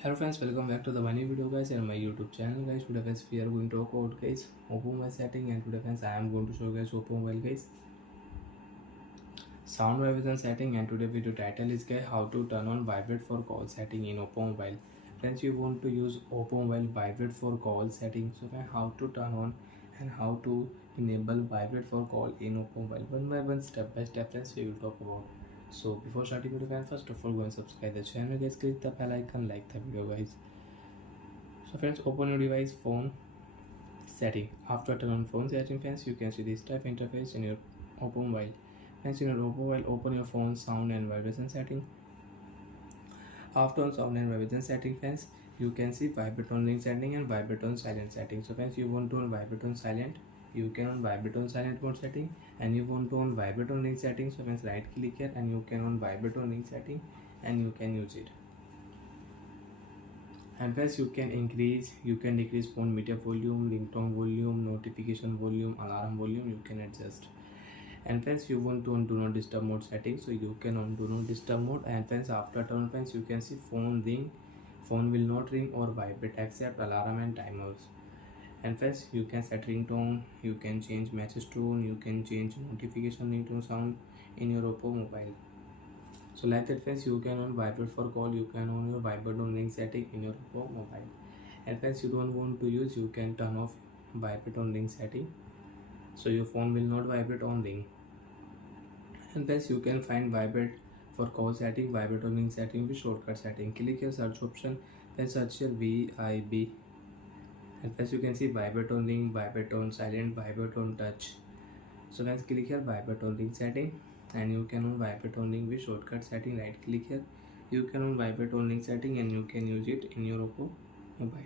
Hello friends, welcome back to the new video guys and my YouTube channel guys. Today friends we are going to talk about guys Oppo mobile setting, and today friends I am going to show guys Oppo mobile guys sound vibration setting. And today video title is guys how to turn on vibrate for call setting in Oppo mobile. Friends, you want to use Oppo mobile vibrate for call setting, so friends how to turn on and how to enable vibrate for call in Oppo mobile, one by one, step by step friends we will talk about. So before starting video guys, first of all go and subscribe the channel guys, click the bell icon, like the video guys. So friends, open your device phone setting. After turn on phone setting friends, you can see this type interface in your Oppo mobile. Friends, in your Oppo mobile, open your phone sound and vibration setting. After on sound and vibration setting friends, you can see vibrate on ring setting and vibrate on silent setting. So friends, you want to on vibrate on silent, you can on vibrate on silent mode setting, and you want to on vibrate on ring setting. So friends, right click here and you can on vibrate on ring setting and you can use it. And first you can increase, you can decrease phone media volume, ringtone volume, notification volume, alarm volume, you can adjust. And friends, you want to on do not disturb mode setting, so you can on do not disturb mode. And friends, after turn friends, you can see phone ring, phone will not ring or vibrate except alarm and timers. And friends, you can set ringtone, you can change message tone, you can change notification ringtone sound in your Oppo mobile. So like that friends, you can on vibrate for call, you can on your vibrate on ring setting in your Oppo mobile. And friends, you don't want to use, you can turn off vibrate on ring setting, so your phone will not vibrate on ring. And friends, you can find vibrate for call setting, vibrate on ring setting with shortcut setting. Click your search option, then search your VIB. And friends, you can see vibrate on ring, vibrate on silent, vibrate on touch. So let's click here vibrate on ring setting, and you can on vibrate on ring with shortcut setting. Right click here, you can on vibrate on ring setting and you can use it in your Oppo mobile.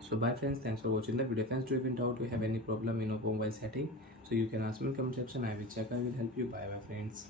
So bye friends, thanks for watching the video. Friends, do you doubt you have any problem in Oppo mobile setting, so you can ask me in comment section, I will check, I will help you. Bye bye friends.